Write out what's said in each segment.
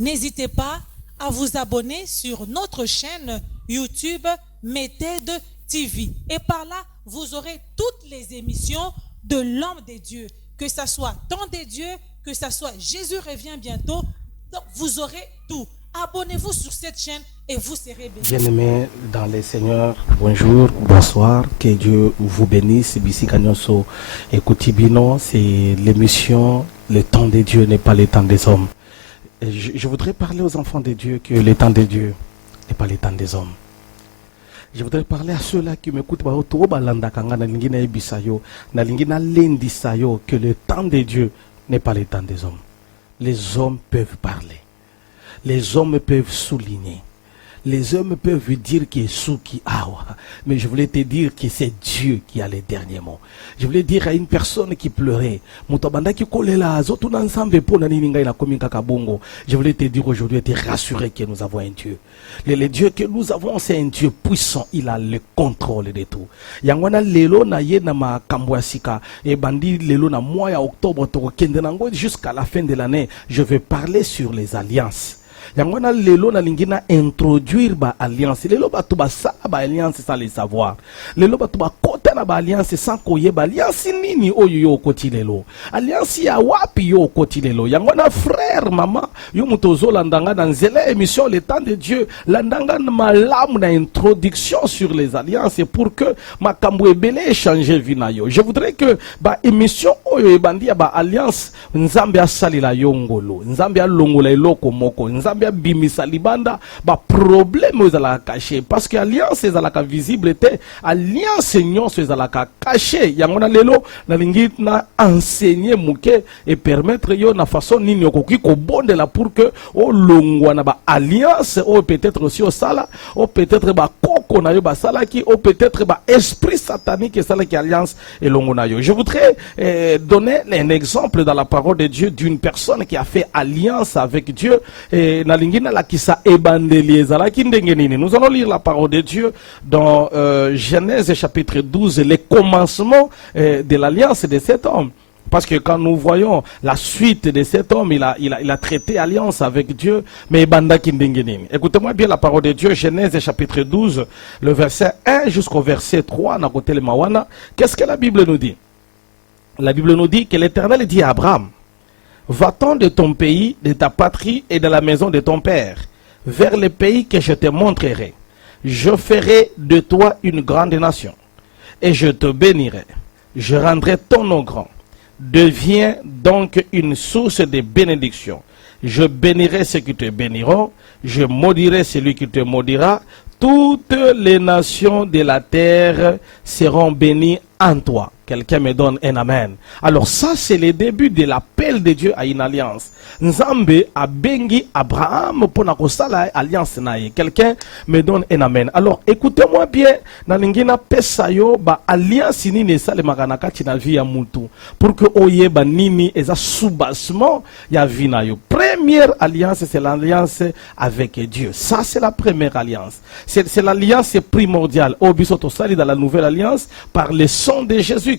N'hésitez pas à vous abonner sur notre chaîne YouTube Méthode TV. Et par là, vous aurez toutes les émissions de l'homme de Dieu. Que ce soit Temps de Dieu, que ce soit Jésus revient bientôt. Donc, vous aurez tout. Abonnez-vous sur cette chaîne et vous serez bénis. Bien-aimés dans les Seigneurs, bonjour, bonsoir, que Dieu vous bénisse. Bissi Kanyoso et Koutibino, c'est l'émission Le temps de Dieu n'est pas le temps des hommes. Je voudrais parler aux enfants de Dieu que le temps de Dieu n'est pas le temps des hommes. Je voudrais parler à ceux-là qui m'écoutent que le temps de Dieu n'est pas le temps des hommes. Les hommes peuvent parler. Les hommes peuvent souligner. Les hommes peuvent dire qu'il est sous qui awa. Mais je voulais te dire que c'est Dieu qui a les derniers mots. Je voulais dire à une personne qui pleurait. Je voulais te dire aujourd'hui et te rassurer que nous avons un Dieu. Le Dieu que nous avons, c'est un Dieu puissant. Il a le contrôle de tout. Yangwana lelo na ye na makambwasika. Et bandi lelo na mois ya octobre toko kendenango jusqu'à la fin de l'année. Je vais parler sur les alliances. Yangwana lelo na lingina introduire ba alliance. Lelo ba tuba sa ba alliance sans le savoir. Lelo ba tuba kota na ba alliance sans koye ba alliance nini oyo yo koti lelo. Alliance ya wapi yo koti lelo. Yangwana frère maman yo mutozo landanga dans zela émission le temps de Dieu. Landanga na malamu na introduction sur les alliances pour que makambo ebele échanger vina yo. Je voudrais que ba émission oyo ebandi ya ba alliance nzambe asalila yongolo. Nzambe alongola eloko moko. Nzambe bimisa libanda ba problème aux la caché parce que alliance ezalaka visible te alliance nyonso ezalaka caché yangona lelo na lingi na enseigner muke et permettre yo na façon nini okoki ko bondela pour que o longwa na ba alliance o peut-être aussi au sala o peut-être ba koko na yo ba sala ki o peut-être ba esprit satanique sala ki alliance et longona yo. Je voudrais donner un exemple dans la parole de Dieu d'une personne qui a fait alliance avec Dieu et nous allons lire la parole de Dieu dans Genèse chapitre 12, les commencements de l'alliance de cet homme. Parce que quand nous voyons la suite de cet homme, il a traité alliance avec Dieu, mais écoutez-moi bien la parole de Dieu, Genèse chapitre 12, le verset 1 jusqu'au verset 3, qu'est-ce que la Bible nous dit? La Bible nous dit que l'Éternel dit à Abraham: va-t'en de ton pays, de ta patrie et de la maison de ton père, vers le pays que je te montrerai. Je ferai de toi une grande nation, et je te bénirai. Je rendrai ton nom grand. Deviens donc une source de bénédiction. Je bénirai ceux qui te béniront, je maudirai celui qui te maudira. Toutes les nations de la terre seront bénies en toi. Quelqu'un me donne un amen. Alors ça, c'est le début de l'appel de Dieu à une alliance. Nzambe a bengi Abraham pour na kosala alliance naye. Quelqu'un me donne un amen. Alors écoutez-moi bien. Na lingina pesa yo ba alliance nini sale makanaka tina vie ya mutu. Pour que oye ba nini eza soubassement ya vie na yo. Première alliance, c'est l'alliance avec Dieu. Ça, c'est la première alliance. C'est l'alliance primordiale. Obisoto sali dans la nouvelle alliance par le sang de Jésus-Christ.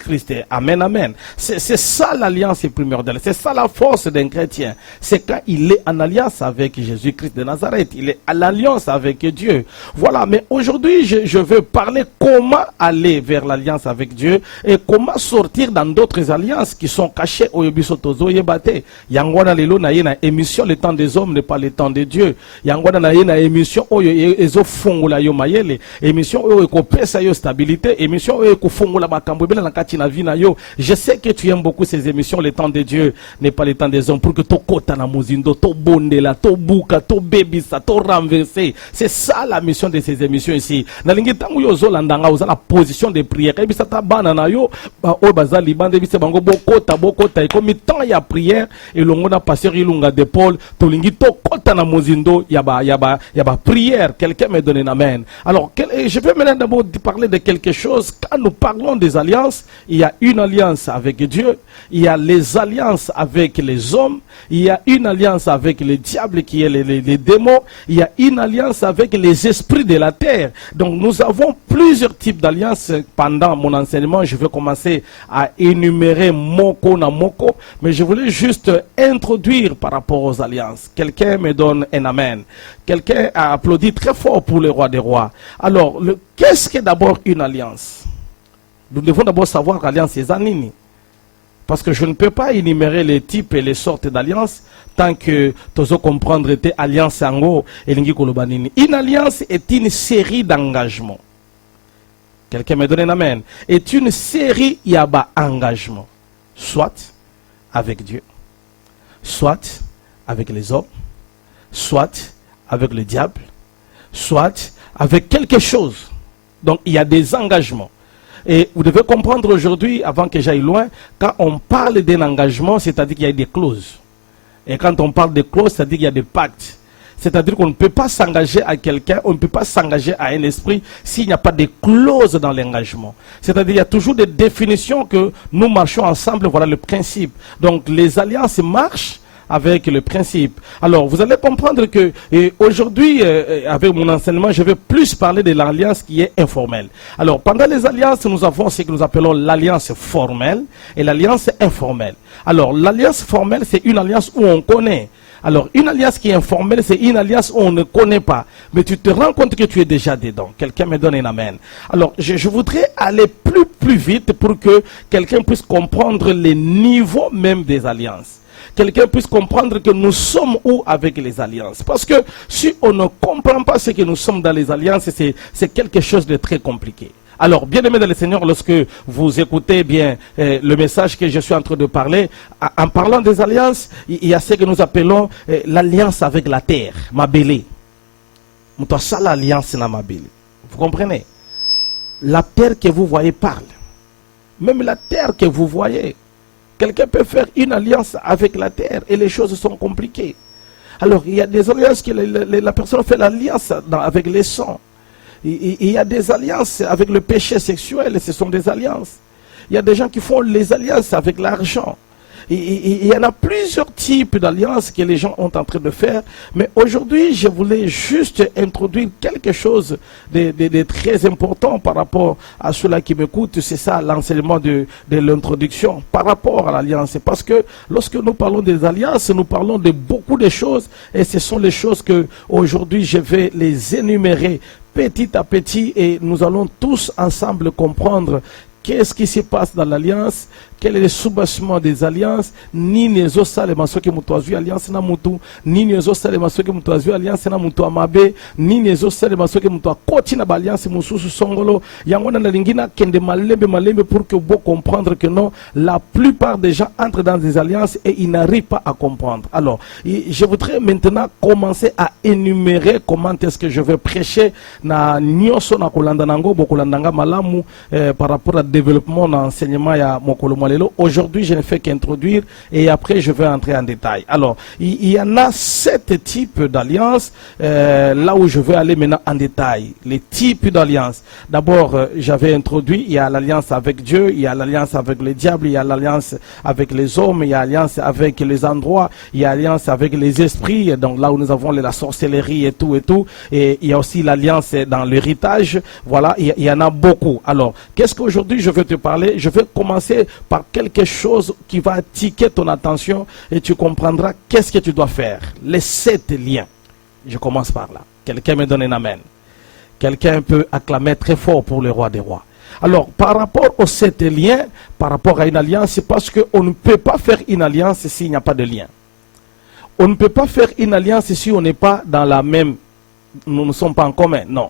Amen, amen. C'est ça l'alliance primordiale. C'est ça la force d'un chrétien. C'est quand il est en alliance avec Jésus-Christ de Nazareth. Il est en alliance avec Dieu. Voilà, mais aujourd'hui, je veux parler comment aller vers l'alliance avec Dieu et comment sortir dans d'autres alliances qui sont cachées au Yobisotozo Yebate. Yangwana lelo na yena émission le temps des hommes n'est pas le temps de Dieu. Yangwana na yena émission oyo ezo fungula yo mayele. Émission oyo ekopesa yo stabilité. Émission oyo ekofungula makambo bela na kati na vie na yo. Je sais que tu aimes beaucoup ces émissions. Le temps de Dieu n'est pas le temps des hommes pour que to kota na mozindo, to bondela, to buka, to bebisa, to renverser. C'est ça la mission de ces émissions ici. Na lingi tangu yo zo landanga uza la position de prière. Ebisa ta bana na yo ba o bazali bande bise bango bokota et comme temps ya prière et longo na passer ilunga de Paul to lingi to kota na mozindo yaba prière. Quelqu'un me donne un amen. Alors je vais maintenant d'abord parler de quelque chose quand nous parlons des alliances. Il y a une alliance avec Dieu, il y a les alliances avec les hommes, il y a une alliance avec le diable qui est les démons, il y a une alliance avec les esprits de la terre. Donc nous avons plusieurs types d'alliances. Pendant mon enseignement, je vais commencer à énumérer moko na moko, mais je voulais juste introduire par rapport aux alliances. Quelqu'un me donne un amen. Quelqu'un a applaudi très fort pour le roi des rois. Alors, qu'est-ce qu'est d'abord une alliance? Nous devons d'abord savoir l'alliance est anini. Parce que je ne peux pas énumérer les types et les sortes d'alliances tant que tu as comprendre tes alliances ango et lingi kolobanini. Une alliance est une série d'engagements. Quelqu'un me donne un amen. Est une série yaba engagement. Soit avec Dieu, soit avec les hommes, soit avec le diable, soit avec quelque chose. Donc il y a des engagements. Et vous devez comprendre aujourd'hui, avant que j'aille loin, quand on parle d'un engagement, c'est-à-dire qu'il y a des clauses. Et quand on parle de clauses, c'est-à-dire qu'il y a des pactes. C'est-à-dire qu'on ne peut pas s'engager à quelqu'un, on ne peut pas s'engager à un esprit s'il n'y a pas de clauses dans l'engagement. C'est-à-dire qu'il y a toujours des définitions que nous marchons ensemble, voilà le principe. Donc les alliances marchent avec le principe. Alors, vous allez comprendre que aujourd'hui, avec mon enseignement, je vais plus parler de l'alliance qui est informelle. Alors, pendant les alliances, nous avons ce que nous appelons l'alliance formelle et l'alliance informelle. Alors, l'alliance formelle, c'est une alliance où on connaît. Alors, une alliance qui est informelle, c'est une alliance où on ne connaît pas. Mais tu te rends compte que tu es déjà dedans. Quelqu'un me donne un amen. Alors, je voudrais aller plus vite pour que quelqu'un puisse comprendre les niveaux même des alliances. Quelqu'un puisse comprendre que nous sommes où avec les alliances. Parce que si on ne comprend pas ce que nous sommes dans les alliances, c'est quelque chose de très compliqué. Alors, bien aimé dans le Seigneur, lorsque vous écoutez bien le message que je suis en train de parler, en parlant des alliances, il y a ce que nous appelons l'alliance avec la terre, Mabélé. Ça, l'alliance na Mabélé. Vous comprenez? La terre que vous voyez parle. Même la terre que vous voyez. Quelqu'un peut faire une alliance avec la terre et les choses sont compliquées. Alors, il y a des alliances que la personne fait l'alliance avec les sangs. Il y a des alliances avec le péché sexuel, ce sont des alliances. Il y a des gens qui font les alliances avec l'argent. Il y en a plusieurs types d'alliances que les gens sont en train de faire. Mais aujourd'hui, je voulais juste introduire quelque chose de très important par rapport à ceux-là qui m'écoutent. C'est ça l'enseignement de l'introduction par rapport à l'alliance. Parce que lorsque nous parlons des alliances, nous parlons de beaucoup de choses. Et ce sont les choses que aujourd'hui je vais les énumérer petit à petit. Et nous allons tous ensemble comprendre qu'est-ce qui se passe dans l'alliance, quel est le soubassement des alliances, ni les osales qui mutuazu alliance na mutu, ni les osales qui mutuazu alliance na mutu amabe, ni les osales qui mutua koti na alliance mususu songolo, yangona na lingina kende malembe pour que vous comprendre que non, la plupart des gens entrent dans des alliances et ils n'arrivent pas à comprendre. Alors, je voudrais maintenant commencer à énumérer comment est-ce que je vais prêcher na nyoso na kolanda nango bokolandanga malamu par rapport au développement dans l'enseignement ya mokolo. Aujourd'hui, je ne fais qu'introduire et après, je vais entrer en détail. Alors, il y en a 7 types d'alliances. Là où je vais aller maintenant en détail, les types d'alliances. D'abord, j'avais introduit, il y a l'alliance avec Dieu, il y a l'alliance avec le diable, il y a l'alliance avec les hommes, il y a l'alliance avec les endroits, il y a l'alliance avec les esprits, donc là où nous avons la sorcellerie et tout. Et il y a aussi l'alliance dans l'héritage. Voilà, il y en a beaucoup. Alors, qu'est-ce qu'aujourd'hui je vais te parler? Je vais commencer par quelque chose qui va attirer ton attention et tu comprendras qu'est-ce que tu dois faire. Les 7 liens. Je commence par là. Quelqu'un me donne un amen. Quelqu'un peut acclamer très fort pour le roi des rois. Alors, par rapport aux 7 liens, par rapport à une alliance, c'est parce qu'on ne peut pas faire une alliance s'il n'y a pas de lien. On ne peut pas faire une alliance si on n'est pas dans la même... Nous ne sommes pas en commun, non.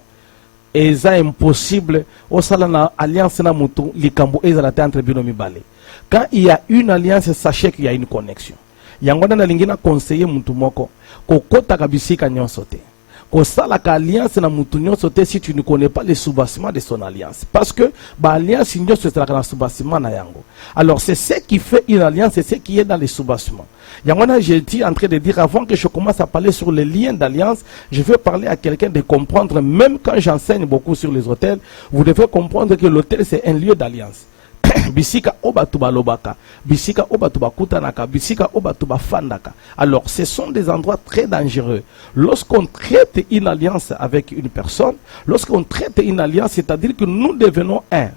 Et c'est impossible. Au salon alliance na mutu likambo ezalate entre binomi balé. Quand il y a une alliance, sachez qu'il y a une connexion. Yangona na lingina conseiller mutu moko ko kota kabisika nyonso te. Ko sala ka alliance na mutu nyonso te si tu ne connais pas les sous-bassements de son alliance. Parce que ba alliance nyonso sala na sous-bassement na yango. Alors c'est ce qui fait une alliance, c'est ce qui est dans les sous-bassements. Yangona, j'étais en train de dire avant que je commence à parler sur les liens d'alliance, je veux parler à quelqu'un de comprendre, même quand j'enseigne beaucoup sur les hôtels, vous devez comprendre que l'hôtel c'est un lieu d'alliance. bisika obatuba lobaka, bisika obatuba kutanaka, bisika obatuba fandaka. Alors, ce sont des endroits très dangereux. Lorsqu'on traite une alliance avec une personne, lorsqu'on traite une alliance, c'est-à-dire que nous devenons un.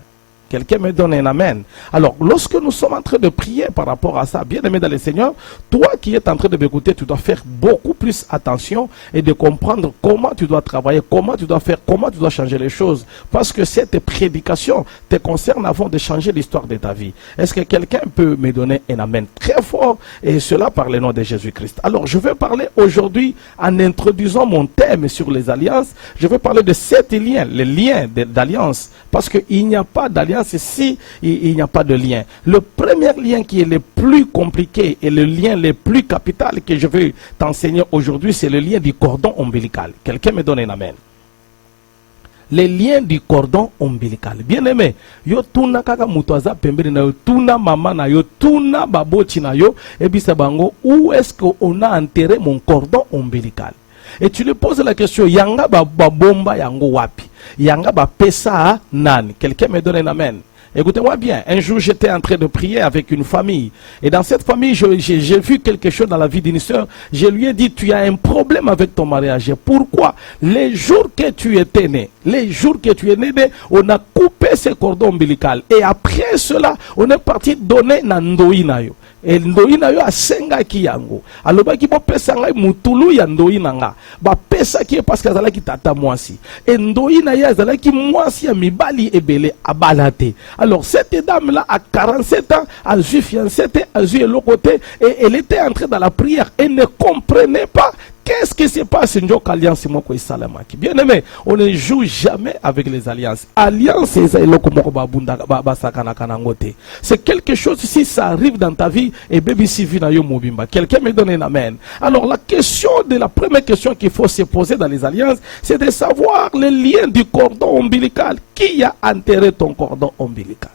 Quelqu'un me donne un amen. Alors, lorsque nous sommes en train de prier par rapport à ça, bien aimé dans le Seigneur, toi qui es en train de m'écouter, tu dois faire beaucoup plus attention et de comprendre comment tu dois travailler, comment tu dois faire, comment tu dois changer les choses. Parce que cette prédication te concerne avant de changer l'histoire de ta vie. Est-ce que quelqu'un peut me donner un amen très fort, et cela par le nom de Jésus-Christ? Alors, je vais parler aujourd'hui en introduisant mon thème sur les alliances. Je vais parler de 7 liens, les liens d'alliance. Parce qu'il n'y a pas d'alliance si il n'y a pas de lien. Le premier lien qui est le plus compliqué et le lien le plus capital que je veux t'enseigner aujourd'hui, c'est le lien du cordon ombilical. Quelqu'un me donne un amen. Les liens du cordon ombilical. Bien aimé, yo tuna kaka mutuaza pembeni na yo, tuna mama na yo, tuna baboti na yo, et bisa bango, où est-ce qu'on a enterré mon cordon ombilical? Et tu lui poses la question, yanga ba bomba yango wapi? Yanga ba pesa nan? Quelqu'un me donne un amen. Écoutez-moi bien, un jour j'étais en train de prier avec une famille. Et dans cette famille, j'ai vu quelque chose dans la vie d'une sœur. Je lui ai dit, tu as un problème avec ton mariage. Pourquoi? Les jours que tu étais né, on a coupé ce cordon ombilical. Et après cela, on est parti donner nandoïna yo. Et ndoina yo asenga ki yango aloba ki bo pesa ngai mutulu ya ndoina nga ba pesa ki parce que azala ki tata mwasi et ndoina ya azala ki mwasi ya mibali ebele abalate. Alors cette dame là à 47 ans a vu fiancée, a vu l'autre côté, et elle était entrée dans la prière et ne comprenait pas qu'est-ce qui se passe in Joka alliance moko isalamaki. Bien aimé, on ne joue jamais avec les alliances. Alliance c'est quelque chose, si ça arrive dans ta vie, et baby si vina yo mobimba. Quelqu'un me donne un amen. Alors la première question qu'il faut se poser dans les alliances, c'est de savoir le lien du cordon ombilical. Qui a enterré ton cordon ombilical?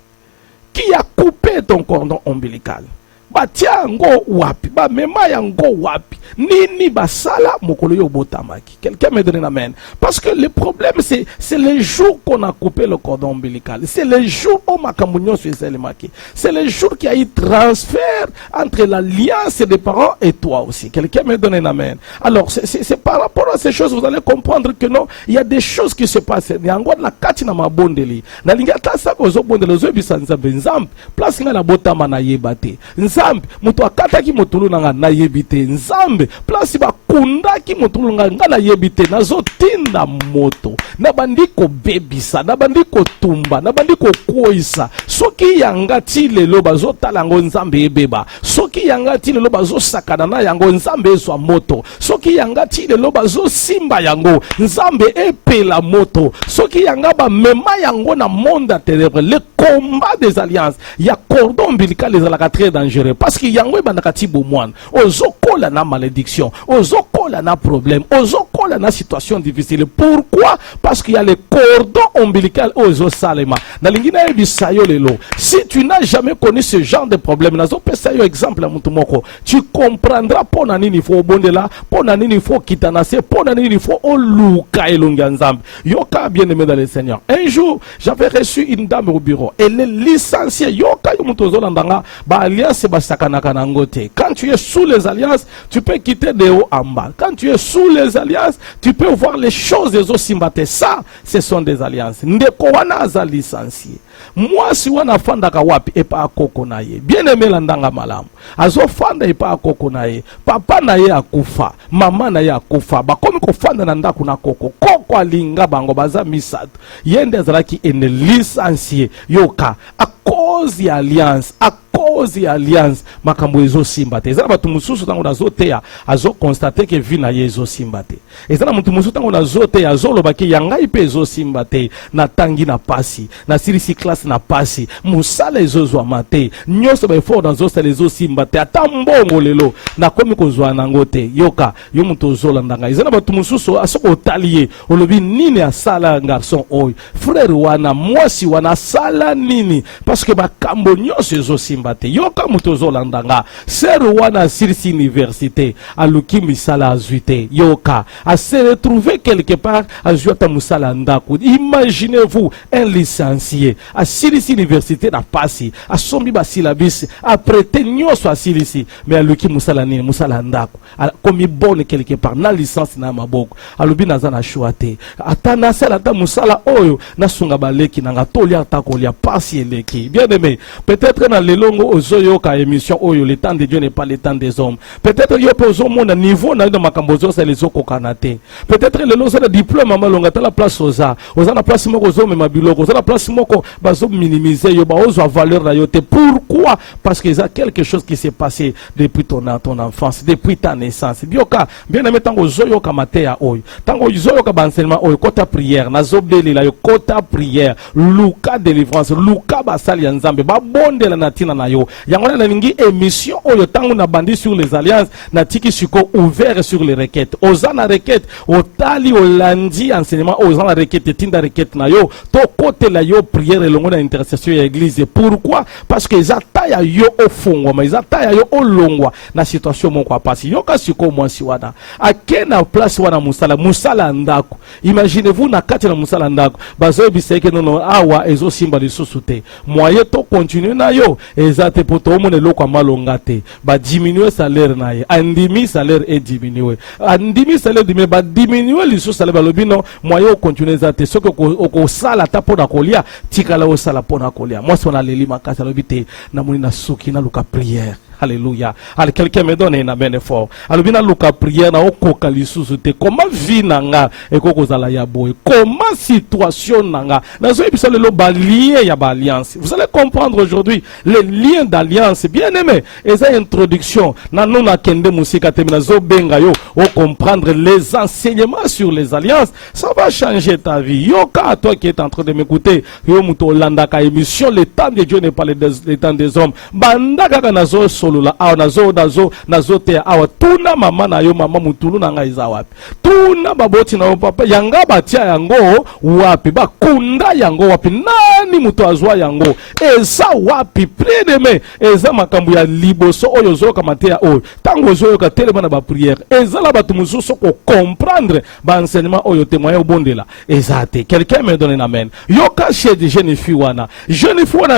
Qui a coupé ton cordon ombilical? Batia ngo wapi, ba mema yango wapi, nini basala mokolo yo botamaki. Quelqu'un me donne un amen. Parce que le problème c'est le jour qu'on a coupé le cordon ombilical. C'est le jour où makambounyo sueselemaki. C'est le jour qu'il y a eu transfert entre l'alliance des parents et toi aussi. Quelqu'un me donne un amen. Alors c'est par rapport à ces choses, vous allez comprendre que non, il y a des choses qui se passent. Il y a encore la kati na mabondeli. Na lingata sa ko zo bondelo zo bisanza benzam. Place nga na botama na yebate. Nzambe mutu akataki mutulu nanga na yebite. Nzambe place bakundaki mutulu nanga na yebite. Nazo tinda moto na bandiko bebisa, na bandiko tumba, na bandiko koisa. Soki yanga ti lelo bazo talango nzambe ebeba. Soki yanga ti lelo bazo sakana na yango nzambe ezwa moto. Soki yanga ti lelo bazo simba yango nzambe epela moto. Soki yanga ba mema yango na monde ténèbres. Le combat des alliances, il y a cordon ombilical les alaka très dangereux parce que yango ebandaka ti bomwana. Ozokola na malédiction, ozokola na problème, ozokola na situation difficile. Pourquoi? Parce qu'il y a le cordon ombilical ozo salema. Na lingina ebisayo lelo. Si tu n'as jamais connu ce genre de problème, nazo pesa yo exemple mutu moko, tu comprendras pona nini faut bondela, pona nini faut kitanase, pona nini faut oluka elonga nzambe. Yoka bien-aimé dans le Seigneur. Un jour, j'avais reçu une dame au bureau. Elle est licenciée. Yoka yomutozo landanga ba alliance ba sakanaka nangote. Quand tu es sous les alliances, tu peux quitter de haut en bas. Quand tu es sous les alliances, tu peux voir les choses des osimbate. Ça, ce sont des alliances. Ndeko wana aza licencié. Moi si wana fanda ka wapi epa akoko na ye. Bien aimé landanga malamu. Azo fanda epa akoko na ye. Papa na ye akufa, mama na ye akufa. Bakomi ko fanda na ndako na koko. Koko alinga bango baza misato. Yende azalaki ene licencié. Yoka a cause ya alliance, a cause ya alliance makambo ezo simbate. Ezana batu mususu tango nazo teya azo constater que vi na ye ezo simbate. Ezana mutu mususu tango nazo teya azo lobaki yanga ipe ezo simbate na tangi na pasi, na sirisi classe na pasi, musala ezo zwa mate. Nyoso ba effort dans zo ezo simbate ata mbongo lelo na komi kozwa nango te. Yoka yo mutu ozola ndanga. Ezana batu mususu asoko otalier olobi nini asala garçon oy. Frère wana mwasi wana sala nini parce que makambo nyoso ezo simbate. Yoka mutozo landanga sero wana sirisi université aluki misala azuite. Yoka a se retrouver quelque part azuata musala ndaku. Imaginez-vous un licencié asilisi université na pasi asombi basilabisi aprete nyonso asilisi mais aluki musala nini musala ndako komi bonne quelque part na licence na maboko alobi naza na choix te ata nasala ata musala oyo nasunga baleki nanga tolia ata kolia pasi eleki bien aimé peut-être na lelongo ozoyoka émission oyo le temps de Dieu n'est pas le temps des hommes peut-être yo pe ozomona niveau na makambo zosa les okokana te peut-être le lozo na diplôme malonga ta la place oza na place moko ozomema biloko oza na place moko bazo minimiser yo ba ozo valeur na yo te pourquoi parce que ça quelque chose qui s'est passé depuis ton enfance depuis ta naissance bioka bien aimé tango zoyoka mateya oyo tango zoyoka banselement oyo kota prière na zobeli yo kota prière luka délivrance luka basali ya nzambe ba bondela na tina na yo yango na ningi émission oyo tango na bandi sur les alliances na tiki suko ouvert sur les requêtes ozana requête otali olandi enseignement ozana requête tinda requête na yo to côté la yo prière elongo na intercession ya église pourquoi parce que ezata ya yo ofungwa mais ezata ya yo olongwa na situation moko apasi yo ka suko mwasi wana akena place wana musala ndako imaginez-vous na kati na musala ndako bazo biseke nono awa ezo simba lisusu te moyen to continuer na yo ezate poto omone loko malonga te ba diminuer salaire na ye andimi salaire est diminué andimi salaire diminué ba diminuer lisusu salaire balobino moyen continuer ezate soko ko sala ta pona kolia tikala o sala pona kolia moi sona leli makasa lobite na moni na suki na luka prière. Alléluia. Alors quelqu'un me donne un amen fort. Alors bien luka prière na okoka lisusu te. Comment vie nanga ekoko zala ya boy. Comment situation nanga. Na zo ebisa le lien ya ba alliance. Vous allez comprendre aujourd'hui les liens d'alliance. Bien aimé. Et ça introduction. Na non na kende musika te na zo benga yo o comprendre les enseignements sur les alliances. Ça va changer ta vie. Yo ka toi qui est en train de m'écouter. Yo muto landa ka émission le temps de Dieu n'est pas le temps des hommes. Banda kaka na zo la awa nazo te awa tuna mama na yo mama mutulu na ngai za wapi tuna baboti na papa yanga batia yango wapi bakunda yango wapi nani muto azwa yango eza wapi predeme eza makambo ya liboso oyo zo kamatea oyo tango zo ka telema na ba prière eza la batu mususu ko comprendre ba enseignement oyo témoin obondela eza te quelqu'un me donne un amen yo ka chez des jeunes filles wana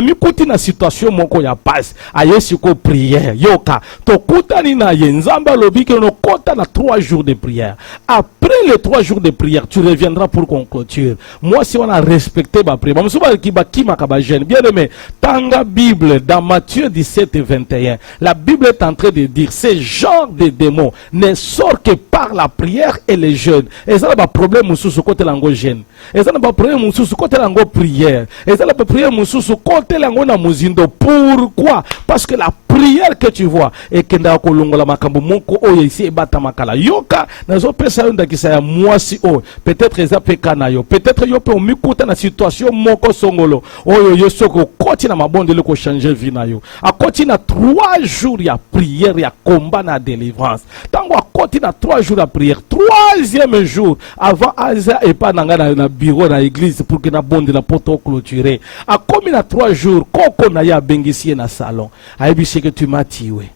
mikuti na situation moko ya passe ayesi ko prière yoka tokutani na yenzamba lobike no kota na 3 jours de prière après les 3 jours de prière tu reviendras pour qu'on clôture moi si on a respecté ma prière musuba ki makaba jeune bien aimé tanga Bible dans Matthieu 17 et 21 la Bible est en train de dire ce genre de démons ne sort que par la prière et les jeûnes et ça ba problème mususu côté lango jeune et ça ba problème mususu côté lango prière et ça ba prière mususu côté lango na muzindo pourquoi parce que la prière que tu vois et kenda ko longola makambo moko oyo ici ebata makala yoka nazo pesa yo ndakisa ya mwasi o peut-être eza peka na yo peut-être yo pe omikuta na situation moko songolo oyo yo soko koti na mabondele ko changer vie na yo akoti na 3 jours ya prière ya combat na délivrance tango akoti na 3 jours ya prière 3e jour avant aza epa nanga na bureau na église pour que na bondela poto clôturer akomi na 3 jours koko na ya bengisi na salon ayebi que tu m'as tué.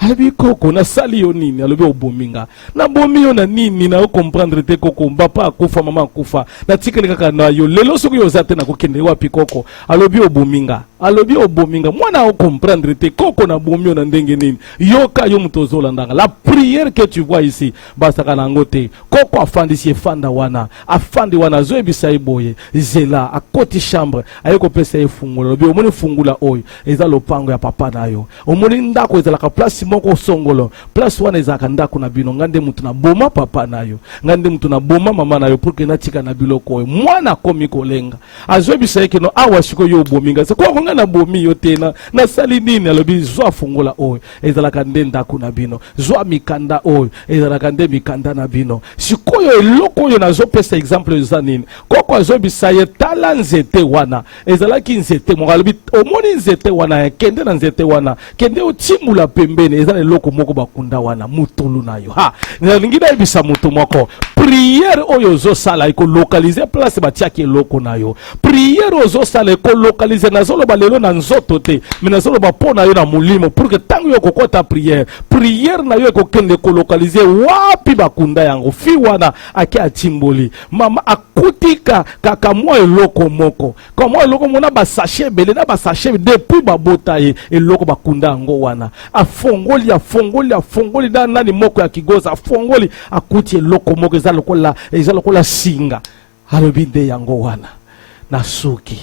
Alobi koko na sali yo nini alobi obominga na bomi yo na nini na comprendre te koko mbapa akufa mama akufa na tikele kaka na yo lelo soki yo zate na kokende wapi koko alobi obominga mwana o comprendre te koko na bomi yo na ndenge nini yoka yo mutozo landanga la prière que tu vois ici basaka na ngote koko afandisi efanda wana zo ebisa eboye zela akoti chambre ayeko pesa efungula alobi omoni fungula oyo eza lopango ya papa na yo omoni ndako eza la place moko songolo place wana ezaka ndako na bino ngande mutu na boma papa na yo ngande mutu na boma mama na yo pour que natika na biloko oyo mwana komi kolenga azobisa yeke no awa siko yo bominga se kwa nga na bomi yo tena na sali nini alobi zwa fungola oyo ezalaka nde ndako na bino zwa mikanda oyo ezalaka nde mikanda na bino sikoyo eloko oyo nazopesa exemple eza nini koko azobisa ye tala nzete wana ezalaki nzete moko alobi omoni nzete wana kende na nzete wana kende otimula pembeni ezana eloko moko bakunda wana mutulu na yo ha nalingi na ebisa mutu moko prière oyo zosala eko localiser place batiaki eloko na yo. Prière oyo sala eko localiser nazolo balelo na nzoto te, mais nazolo ba pona yo na mulimo pour que tango yo kokota prière. Prière na yo eko kende ko localiser wapi bakunda yango. Fi wana ake atimboli. Mama akutika kaka mwa eloko moko. Comme eloko mona ba sachet belé na ba sachet depuis ba botaye eloko bakunda yango wana. Afongoli da nani moko ya kigoza afongoli akuti eloko moko eza lokola singa alobinde yango wana na suki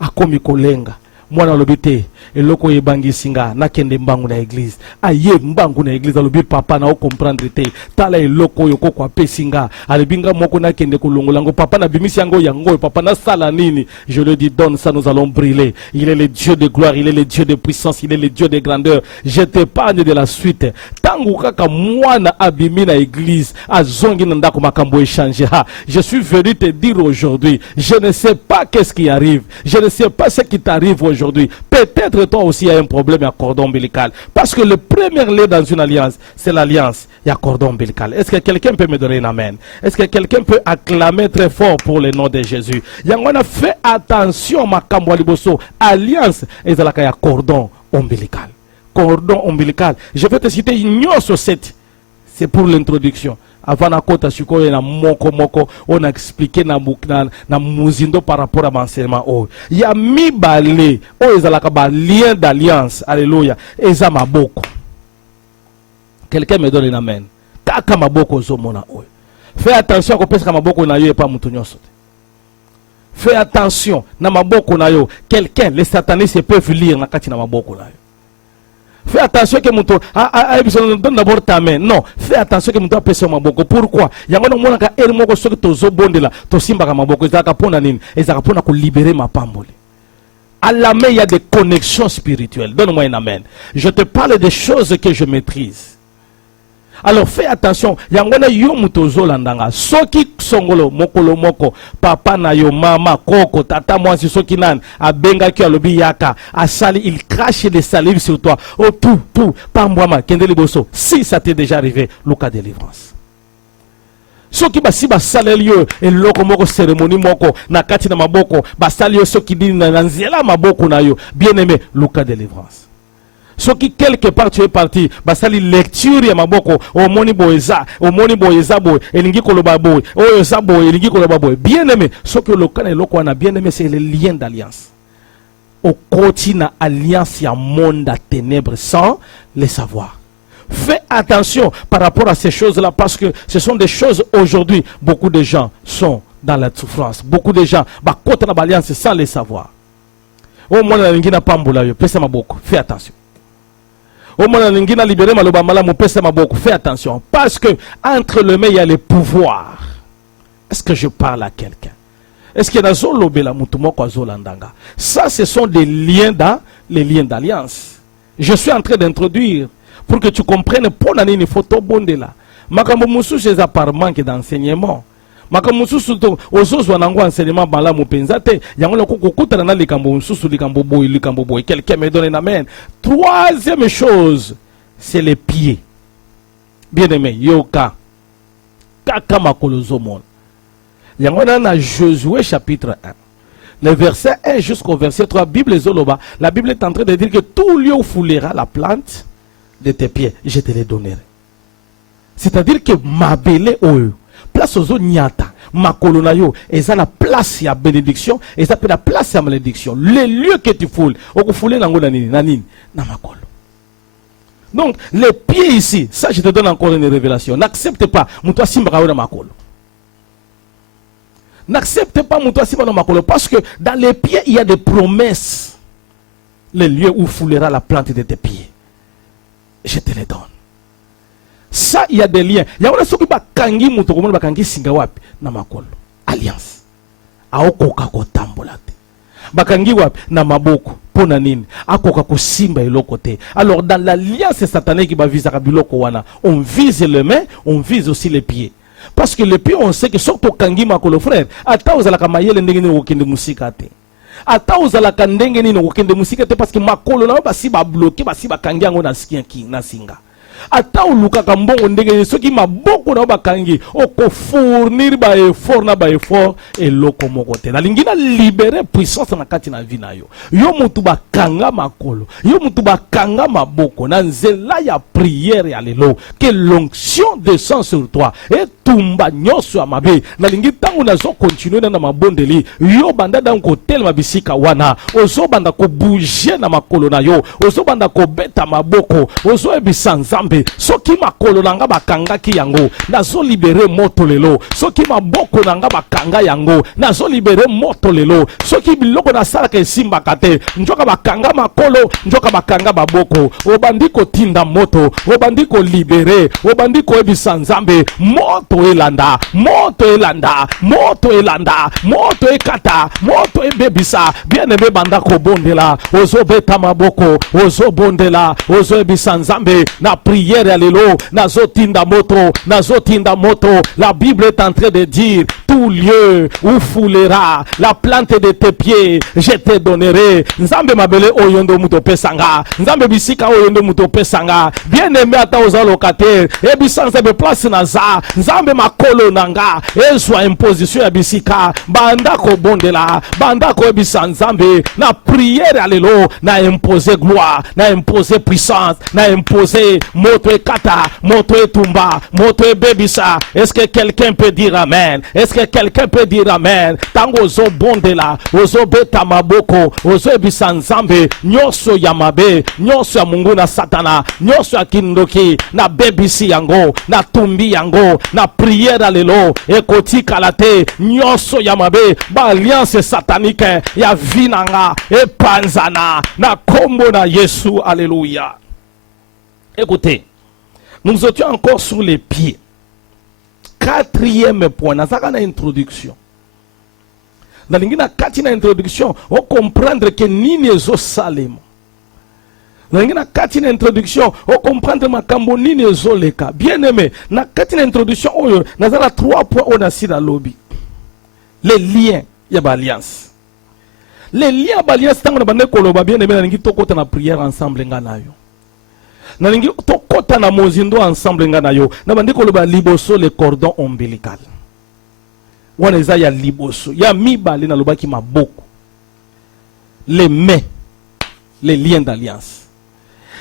akomi kolenga mwana lobite eloko yebangi singa na kende mbangu na église aye mbangu na église alobi papa na o comprendre te tala eloko yoko kwa pesinga alibinga moko na kende kolongolango papa na bimisi yango papa na sala nini. Je le dis, donne ça, nous allons briller. Il est le Dieu de gloire, il est le Dieu de puissance, il est le Dieu de grandeur. Je t'épargne de la suite. Tangu kaka mwana abimi na église azongi ndako makambo échanger. Je suis venu te dire aujourd'hui, je ne sais pas qu'est-ce qui arrive, je ne sais pas ce qui t'arrive aujourd'hui. Peut-être toi aussi il y a un problème à cordon ombilical. Parce que le premier lait dans une alliance, c'est l'alliance. Il y a cordon ombilical. Est-ce que quelqu'un peut me donner un amen? Est-ce que quelqu'un peut acclamer très fort pour le nom de Jésus? Yangwana fait attention makambo liboso. Alliance ezalaka ya cordon ombilical. Cordon ombilical. Je vais te citer une sur 7. C'est pour l'introduction. Avant na kota sikoyo na moko on a expliqué na muzindo par rapport à l'enseignement. Oh, il y a mibale o ezalaka ba lien d'alliance. Alléluia. Eza maboko. Quelqu'un me donne un amen. Kaka maboko zo mona o. Fais attention ko pesa maboko na yo e pa mutu nyonso. Fais attention na maboko na yo. Quelqu'un les satanistes peuvent lire na kati na maboko na yo. Fais attention que muto donne d'abord ta main. Non, fais attention que muto apese maboko. Pourquoi? Yango mona ka eri moko soki tozo bondela to simba ka maboko ezaka pona nini? Ezaka pona ko libérer ma pambole. À la main, il y a des connexions spirituelles. Donne-moi un amen. Je te parle des choses que je maîtrise. Alors fais attention, yangona yo mutozo landanga. Soki songolo mokolo moko, papa na yo mama koko tata mwasi soki nan abenga ki alobi yaka, asali il crache des salives sur toi. Oh tout pambwama kende liboso. Si ça t'est déjà arrivé, Luka délivrance. Soki basi basali yo eloko moko cérémonie moko na kati na maboko, basali yo soki dini na nzela maboko na yo. Bien-aimé, Luka délivrance. Ce qui quelque part tu es parti, basali lecture ya maboko, o moni boeza boy, elingi koloba boy, o eza boy, elingi koloba boy. Bien aimé, ce que le kana loko na bien aimé, c'est le lien d'alliance. Au continent alliance ya monde à ténèbres sans le savoir. Fais attention par rapport à ces choses-là parce que ce sont des choses aujourd'hui, beaucoup de gens sont dans la souffrance. Beaucoup de gens, bah côté na alliance sans le savoir. O mona elingi na pambola yo, pesa maboko, fais attention. Fais attention. Parce que entre le mains, il y a le pouvoir. Est-ce que je parle à quelqu'un? Est-ce qu'il y a ça, ce sont des liens les liens d'alliance. Je suis en train d'introduire pour que tu comprennes pour l'année photo bondela. Makambo musu chez par manque d'enseignement. Makamususu to ozozo wanango enseignement bala mupenzate yango kokuta na likambo mususu likambo boy. Quelqu'un me donne un amen. Troisième chose, c'est les pieds. Bien-aimé, yoka kaka makolozo mon. Yango na Josué chapitre 1. Le verset 1 jusqu'au verset 3, Bible zoloba, la Bible est en train de dire que tout lieu où foulera la plante de tes pieds, je te les donnerai. C'est-à-dire que ma belle oyo place aux nyata makolo na yo eza la place ya bénédiction eza pe la place ya malédiction. Les lieux que tu foules okufule nango na nini na makolo. Donc les pieds ici, ça je te donne encore une révélation. N'accepte pas muto simba na makolo. N'accepte pas muto simba na makolo parce que dans les pieds il y a des promesses. Les lieux où foulera la plante de tes pieds, je te les donne. Ça, il y a des liens. Il y a un qui va kangi mutokomo bakangi singa wapi na makolo. Alliance. Aokoka ko tambolate. Bakangi wapi na maboko pona nini? Akoka ko simba eloko te. Alors dans l'alliance satanique qui va viser biloko wana, on vise les mains, on vise aussi les pieds. Parce que les pieds on sait que surtout kangi makolo frère, ata ozalaka mayele ndenge ni okende musika te. Ata ozalaka ndenge ni okende musika te parce que makolo na basi ba bloquer basi bakangi yango na singa. ata olukaka mbongo ndenge soki maboko na bakangi oko fournir ba effort na ba effort eloko moko te. Nalingi na libérer puissance na kati na vie na yo. Yo mutu bakanga makolo, yo mutu bakanga maboko na nzela ya prière ya lelo, que l'onction descend sur toi et tumba nyoso ya mabe. Nalingi tango nazo continuer na mabondeli yo banda dan ko telema bisika wana ozo banda ko bouger na makolo na yo, ozo banda ko beta maboko, ozo ebisa nzambe soki makolo nanga bakanga ki yango nazo libérer moto lelo, soki maboko nanga bakanga yango nazo libérer moto lelo, soki biloko na sala ke simba kate njoka bakanga makolo njoka bakanga baboko obandi ko tinda moto, obandi ko libérer, obandi ko ebisa nzambe moto elanda, moto elanda, moto elanda, moto ekata, moto ebebisa. Bien-aimé banda ko bondela ozo beta maboko, ozo bondela, ozo ebisa nzambe na prière ya lelo nazo tinda moto, nazo tinda moto. La Bible est en train de dire tout lieu où foulera la plante de tes pieds je te donnerai. Nzambe mabele oyondo muto pesanga, nzambe bisika oyondo muto pesanga. Bien-aimé ata oza locataire ebisa nzambe place naza, nzambe makolo nanga ezwa imposition ya bisika banda ko bondela, banda ko ebisa nzambe na prière ya lelo na imposer gloire, na imposer puissance, na imposer moto ekata, moto etumba, moto ebebisa. Est-ce que quelqu'un peut dire amen? Est-ce que quelqu'un peut dire amen? Tango ozo bondela, ozo beta maboko, ozo ebisa nzambe nyoso ya mabe, nyoso ya mungu na satana, nyoso ya kindoki na bebisi yango, na tumbi yango, na prière ya lelo ekoti kalate nyoso ya mabe ba alliance satanique ya vinanga epanzana na kombo na Yesu. Alléluia. Écoutez, nous étions encore sur les pieds. Quatrième point, dans la introduction. Dans la introduction, on comprendre que nini ezo salemo. Dans la introduction, on comprendre makambo nini ezo leka. Bien aimé, dans la introduction, on a 3 points on a si dans lobby. Les liens, il y a alliance. Les liens d'alliance, tant qu'on a koloba bien aimé, dans tokota na prière ensemble nganayo. Nalingi tokota na mozindo ensemble nganayo. Na bande koloba liboso le cordon ombilical. Wana eza ya liboso. Ya mibale na lobaki maboko. Les mains, les liens d'alliance.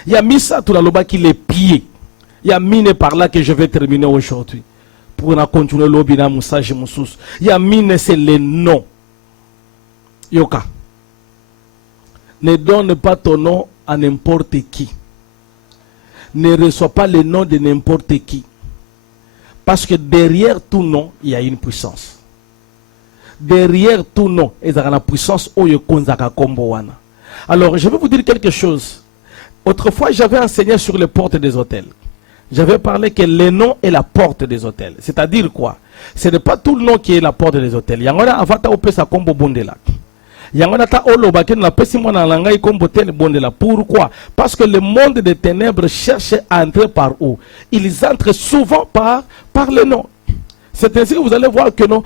Ya misa tu na lobaki les pieds. Ya mine par là que je vais terminer aujourd'hui. Pour na continuer lobi na message musus. Ya mine c'est les noms. Yoka. Ne donne pas ton nom à n'importe qui. Ne reçois pas le nom de n'importe qui. Parce que derrière tout nom, il y a une puissance. Derrière tout nom, il y a une puissance. Alors, je vais vous dire quelque chose. Autrefois, j'avais enseigné sur les portes des hôtels. J'avais parlé que le nom est la porte des hôtels. C'est-à-dire quoi? Ce n'est pas tout le nom qui est la porte des hôtels. Il y a un avata au pesa combo bondela. Pourquoi? Parce que le monde des ténèbres cherche à entrer par où? Ils entrent souvent par le nom. C'est ainsi que vous allez voir que non,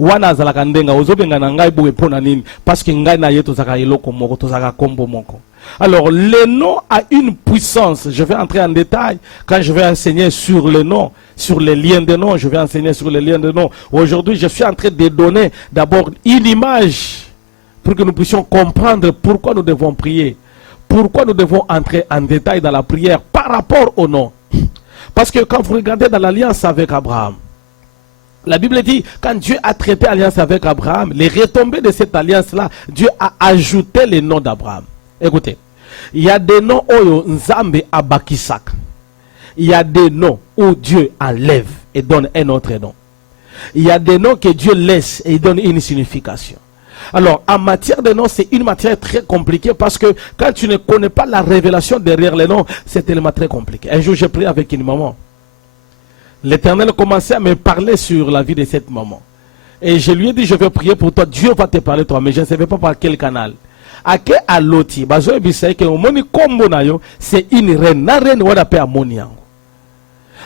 wana azalaka ndenga ozobenga na ngai boye pona nini parce que ngai na yeto zaka eloko moko to zaka kombo moko. Alors le nom a une puissance. Je vais entrer en détail quand je vais enseigner sur le nom, sur les liens de nom. Je vais enseigner sur les liens de nom. Aujourd'hui, je suis en train de donner d'abord une image pour que nous puissions comprendre pourquoi nous devons prier, pourquoi nous devons entrer en détail dans la prière par rapport au nom. Parce que quand vous regardez dans l'alliance avec Abraham, la Bible dit, quand Dieu a traité alliance avec Abraham, les retombées de cette alliance-là, Dieu a ajouté les noms d'Abraham. Écoutez, il y a des noms où Nzambe abakisak. Il y a des noms où Dieu enlève et donne un autre nom. Il y a des noms que Dieu laisse et donne une signification. Alors, en matière de noms, c'est une matière très compliquée parce que quand tu ne connais pas la révélation derrière les noms, c'est tellement très compliqué. Un jour, j'ai prié avec une maman. L'Éternel commençait à me parler sur la vie de cette maman. Et je lui ai dit, je vais prier pour toi. Dieu va te parler toi, mais je ne savais pas par quel canal. Ake aloti, bazo ebisa ke omoni kombo na yo, c'est une reine. Na reine wada pe amoni yango.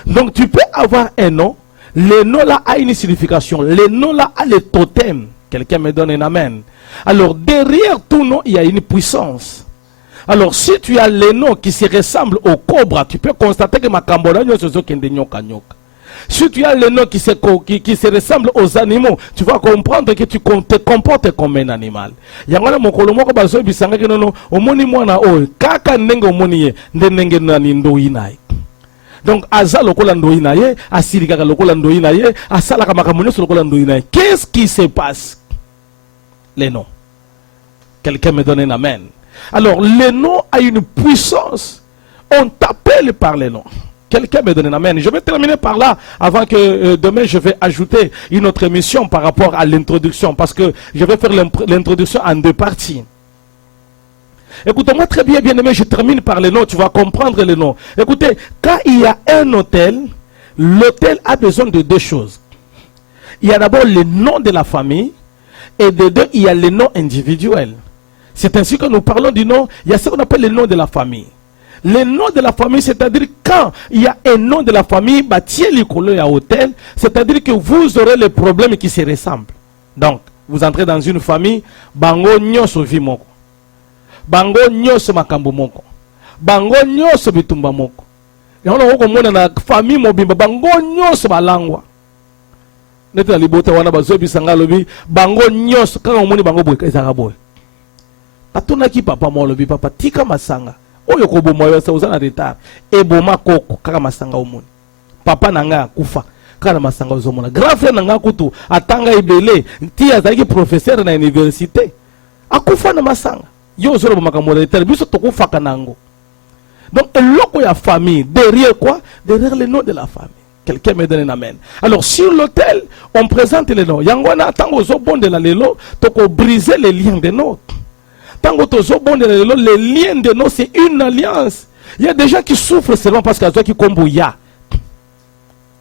Donc tu peux avoir un nom, le nom là a une signification. Le nom là a le totem Quelqu'un me donne un amen. Alors, derrière tout nom, il y a une puissance. Alors, si tu as les noms qui se ressemblent au cobra, tu peux constater que ma cambona nyoso zo kende nyoka nyoka. Si tu as les noms qui se ressemblent aux animaux, tu vas comprendre que tu te comportes comme un animal. Yangana mokolo moko bazo bisanga ke nono omoni mwana oyo kaka ndenge omoni ye ndenge nani ndoyi naye. Donc aza lokola ndoyi naye, asirikaka lokola ndoyi naye, asalaka makambo nyonso lokola ndoyi naye. Qu'est-ce qui se passe? Les noms. Quelqu'un me donne un amen. Alors les noms ont une puissance. On t'appelle par les noms. Quelqu'un me donne un amen. Je vais terminer par là avant que demain je vais ajouter une autre émission par rapport à l'introduction parce que je vais faire l'introduction en 2 parties. Écoutez-moi très bien, bien aimé, je termine par les noms, tu vas comprendre les noms. Écoutez, quand il y a un hôtel, l'hôtel a besoin de 2 choses. Il y a d'abord le nom de la famille et de 2, il y a les noms individuels. C'est ainsi que nous parlons du nom, il y a ce qu'on appelle le nom de la famille. Le nom de la famille, c'est-à-dire quand il y a un nom de la famille, c'est-à-dire que vous aurez les problèmes qui se ressemblent. Donc, vous entrez dans une famille, bango nyoso vimoko, bango nyoso makambo moko, bango nyoso bitumba moko. Et on a vu na famille mobimba bango nyoso balangwa. Neta libota wana bazobi sangalobi bango nyoso kaka omoni bango boye ezaka boye. Atuna ki papa molobi papa tika masanga. Oyo ko bomo yo sa uzana retard. Eboma koko kaka masanga omoni. Papa nanga kufa kaka masanga ozomona. Grand frère nanga kutu atanga ibele ti azaki professeur na université. Akufa na masanga. Yo zoro makambo retard biso tokufa kanango. Donc eloko ya famille derrière quoi? Derrière le nom de la famille. Quelqu'un me donne un amen. Alors sur l'autel, on présente les noms. Yangwana tango zo bon de la lelo, toko briser les liens de noms. Tango tozo bon de la lelo, les liens de noms c'est une alliance. Il y a des gens qui souffrent seulement parce qu'il y a qui kombuya.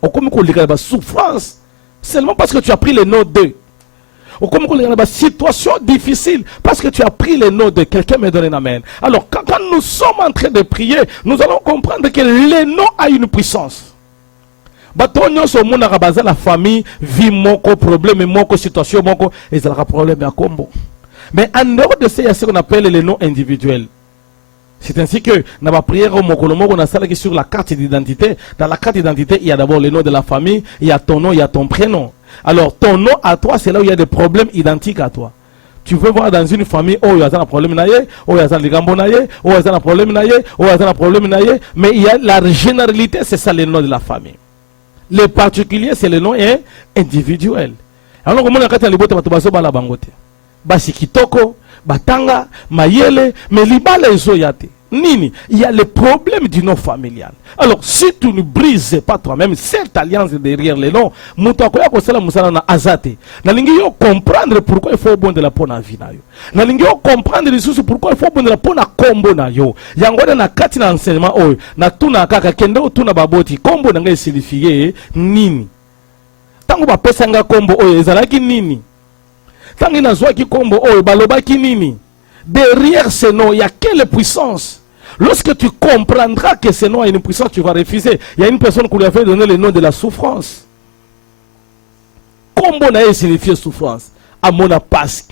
On comme qu'on les souffrance seulement parce que tu as pris les noms d'eux. On comme qu'on les situation difficile parce que tu as pris les noms de quelqu'un me donne un amen. Alors quand nous sommes en train de prier, nous allons comprendre que les noms ont une puissance. Batonyo so mona kabaza la famille vie moko problème moko situation moko et ça a problème à combo. Mais en dehors de ça il y a ce qu'on appelle les noms individuels. C'est ainsi que dans la prière au mokolomo on a ça qui sur la carte d'identité. Dans la carte d'identité il y a d'abord le nom de la famille, il y a ton nom, il y a ton prénom. Alors ton nom à toi c'est là où il y a des problèmes identiques à toi. Tu veux voir dans une famille, oh il y a un problème naïe, oh il y a un gambo naïe, oh il y a un problème naïe, oh il y a un problème naïe, mais il y a la généralité c'est ça le nom de la famille. Les particuliers, c'est le nom individuel. Alors, comment on a dit que basi kitoko, batanga, mayele, mais libala ezoyate. Nini, il y a le problème du nom familial. Alors, si tu ne brises pas toi-même cette alliance derrière les noms, mutakoya kosala musala na azate. Nalingi yo comprendre pourquoi il faut bon de la pona vina yo. Nalingi yo comprendre les sources pourquoi il faut bon de la pona kombo na yo. Yangoda na kati na enseignement oyo, na tuna kaka kende o tuna baboti kombo na ngai signifie nini. Tango ba pesanga kombo oyo ezalaki nini. Tango na zwaki kombo oyo balobaki nini. Derrière ce nom, il y a quelle puissance? Lorsque tu comprendras que ce nom a une puissance, tu vas refuser. Il y a une personne qui lui avait donné le nom de la souffrance. Comment on a signifié souffrance? À mon passe,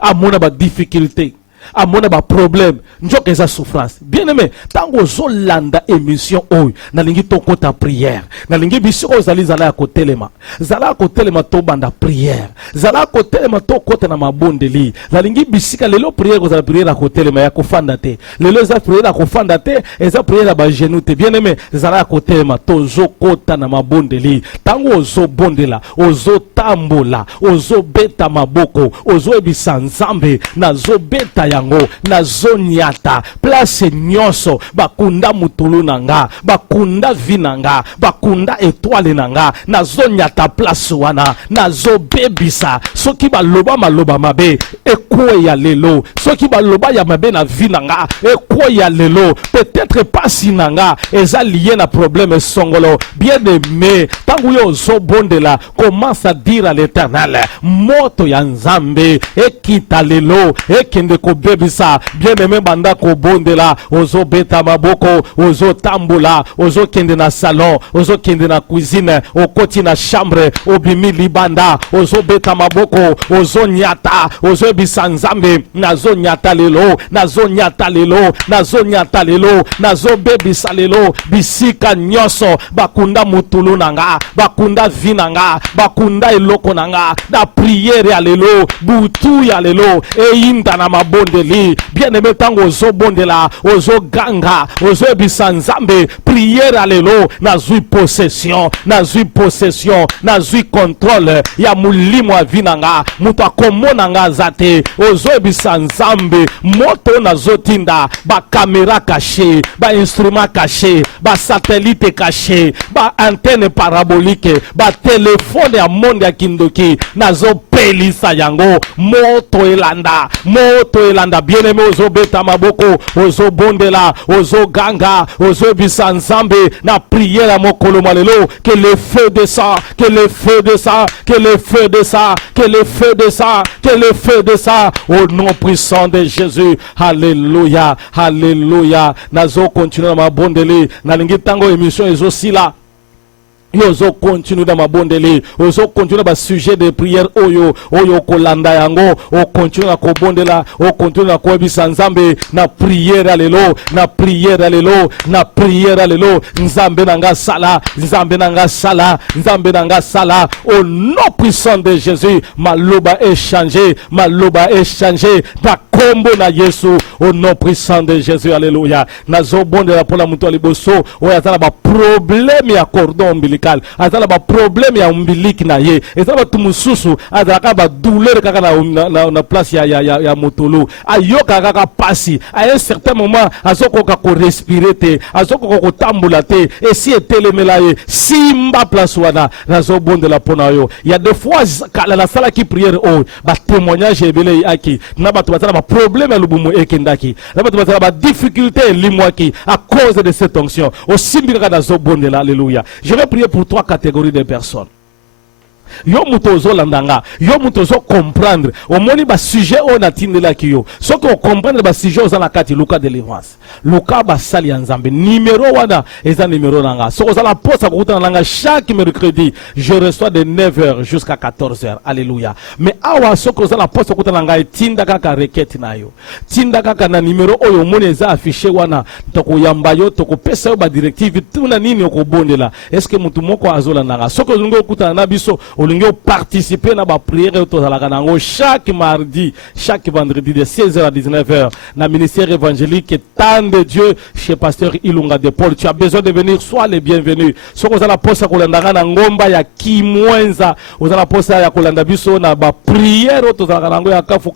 à mon difficulté, à mon problème, n'jok eza souffrance. Bien aimé, tango zolanda émission oy, na lingi toko ta prière, na lingi bisiko zali zala ko telema, zala ko telema to banda prière, zala ko telema to kota na mabondeli, na lingi bisika lelo prière ko zala prière ko telema ya ko fanda te, lelo za prière ko fanda te, eza prière ba genou te. Bien aimé, zala ko telema to zo kota na mabondeli, tango zo bondela, ozo tambola, ozo beta maboko, ozo ebisa nzambe, na zo beta yango na zoniata place nyonso bakunda mutulu nanga bakunda vinanga bakunda étoile nanga na zoniata place wana na zo bebisa soki baloba maloba mabe ekwe ya lelo soki baloba ya mabe na vinanga ekwe ya lelo peut-être pasi nanga eza lié na problème songolo. Bien aimé, tangu yo zo bondela commence à dire à l'Éternel moto ya nzambe ekita lelo ekende ko bebisa bien-aimé banda ko bondela ozo beta maboko ozo tambola ozo kende na salon ozo kende na cuisine okoti na chambre obimi libanda ozo beta maboko ozo nyata ozo bisa nzambe nazo nyata lelo nazo nyata lelo nazo nyata lelo nazo bebisa lelo bisika nyoso bakunda mutulu nanga bakunda vinanga bakunda eloko nanga na priere ya lelo butu ya lelo eyinda na mabondeli bien-aimé tango ozo bondela ozo ganga ozo bisa nzambe priere ya lelo nazwi possession nazwi contrôle ya mulimo ya vinanga mutu akomona nga zate ozo bisa nzambe moto nazotinda ba caméra caché ba instrument caché ba satellite caché ba antenne parabolique ba téléphone ya monde ya kindoki nazo pelisa yango moto elanda bien-aimé ozo beta maboko ozo bondela ozo ganga ozo bisa nzambe na prière mokolo malelo que le feu descend que le feu descend que le feu descend que le feu descend que le feu descend au nom puissant de Jésus. Alléluia, alléluia. Nazo continue ma bondeli na lingi tango émission ezosila ozo continue dans ma bondeli ozo continue ba sujet de prière oyo kolanda yango o continue na ko bondela o continue na ko bisa nzambe na prière alelo na prière alelo na prière alelo nzambe nanga sala nzambe nanga sala nzambe nanga sala au nom puissant de Jésus. Maloba est changé na kombo na Yesu au nom puissant de Jésus. Alléluia. Nazo bondela pour la muto liboso o yatala ba problème ya cordon ombilical azala ba problème ya umbiliki na ye ezala tumususu azala ba douleur kaka na place ya motolo ayoka kaka pasi à un certain moment azoko ko respirer te azoko ko tambola te et si etelemela ye simba place wana nazo bondela pona yo. Il y a des fois la sala qui prière ba témoignage ebele aki na ba tobata ba problème ya lubumu ekendaki na ba tobata ba difficulté limwaki à cause de cette onction au simbika nazo bondela. Alléluia. Je vais prier pour trois catégories de personnes. Yo mutozo landanga, yo mutozo comprendre. Au moni ba sujet on a tindela kiyo. So ko comprendre ba sujet ozana kati Luka délivrance. Luka ba sali nzambe. Numéro wana eza numéro nanga. So ozala posa ko nanga chaque mercredi, je reçois de 9h jusqu'à 14h. Alléluia. Mais awa so ko ozala posa ko nanga tinda kaka requête na yo. Tinda kaka na numéro oyo moni eza affiché wana. Toko yamba yo toko pesa yo ba directive tuna nini ko bondela. Est-ce que mutu moko azola nanga? So ko ngo kuta na biso olingo participer na ba prière to chaque mardi, chaque vendredi de 16h à 19h na ministère évangélique Temps de Dieu chez pasteur Ilunga de Paul. Tu as besoin de venir, sois les bienvenus. So ko la posa ko landanga na ngomba ya kimwenza, ozala posa ya kolanda biso na ba prière to zala ya kafu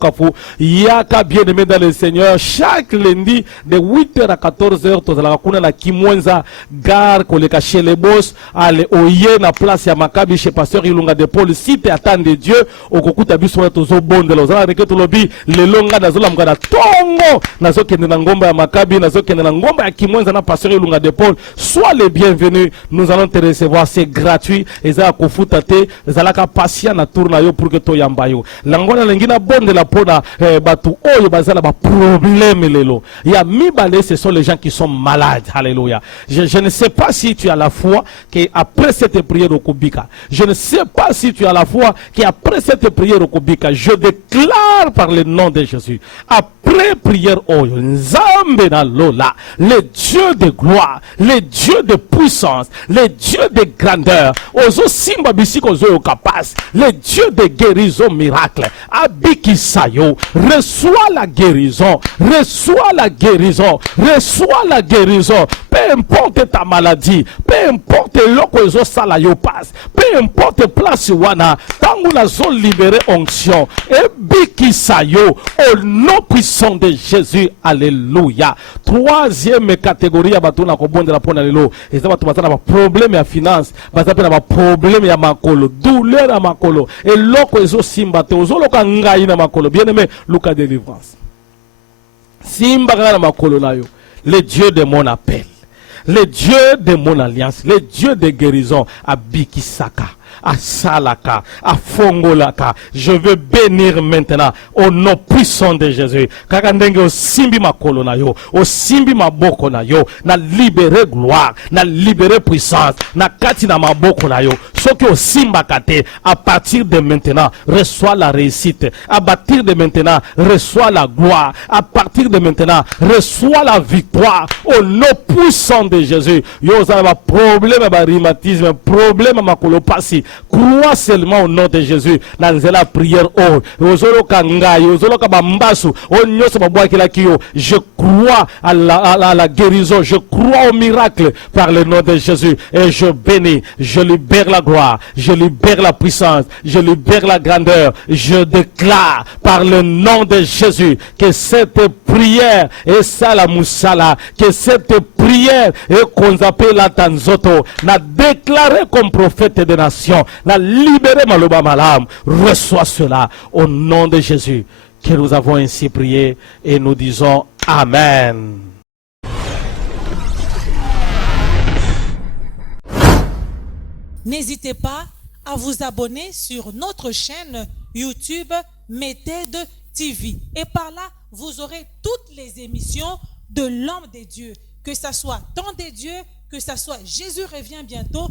yaka bien-aimé dans le Seigneur chaque lundi de 8h à 14h to zala kuna na kimwenza gare koleka chez les boss ale oye na place ya Makabi chez pasteur Ilunga de Paul. Si tu attends de Dieu okokuta biso na tozo bondela ozala reke to lobi lelonga nazola mukana tongo nazokende na ngomba ya Makabi nazokende na ngomba ya kimwenza na pasteur Ilunga de Paul. Sois les bienvenus, nous allons te recevoir, c'est gratuit. Eza kofuta te zalaka patient na tourna yo pour que to yamba yo langona lengina bondela pona batu oyo bazala ba problème lelo ya mibale. Ce sont les gens qui sont malades. Alléluia. Je ne sais pas si tu as la foi que après cette prière au Kubika, je ne sais pas si tu as la foi qu'après cette prière au Kubika, je déclare par le nom de Jésus, après prière au Nzambe na Lola, le Dieu de gloire, le Dieu de puissance, le Dieu de grandeur, Ozo Simba Bisiko Zoyo Kapas, le Dieu de guérison miracle, Abikisayo, reçois la guérison, reçois la guérison, reçois la guérison, peu importe ta maladie, peu importe l'okozo salayo passe, peu importe place wana, tango la zone libérée onction, et bikisayo, au nom puissant de Jésus. Alléluia. Troisième catégorie, abatuna kobonde la pona lelo, et ça va te battre problème ya finance, bazapena problème ya makolo, douleur ya makolo, et loko ezo simbate, ozo loka ngai na makolo. Bien aimé, Luka délivrance. Simba na makolo na yo, le Dieu de mon appel, le Dieu de mon alliance, le Dieu de guérison, Abikisaka. à Salaka, à Fongolaka. Je veux bénir maintenant au nom puissant de Jésus. Kakandenge o simbi makolo na yo, o simbi maboko na yo, na libérer gloire, na libérer puissance, na kati na maboko na yo. Soki o simba kate, à partir de maintenant, reçois la réussite. À partir de maintenant, reçois la gloire. À partir de maintenant, reçois la victoire au nom puissant de Jésus. Yo ça va problème ba rhumatisme, problème ma kolopasi. Crois seulement au nom de Jésus. Dans la prière ozolo kanga, ozolo kabambasu, onyoso babwa kila kiyo. Je crois à la guérison, je crois au miracle par le nom de Jésus et je bénis, je libère la gloire, je libère la puissance, je libère la grandeur. Je déclare par le nom de Jésus que cette prière est ça la moussala, que cette prière est qu'on appelle la tanzoto, n'a déclaré comme prophète des nations, n'a libéré maloba malam. Reçois cela au nom de Jésus que nous avons ainsi prié et nous disons Amen. N'hésitez pas à vous abonner sur notre chaîne YouTube Méthode TV. Et par là, vous aurez toutes les émissions de l'homme de Dieu. Que ça soit Temps de Dieu, que ça soit Jésus revient bientôt.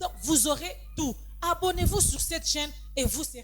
Donc, vous aurez tout. Abonnez-vous sur cette chaîne et vous serez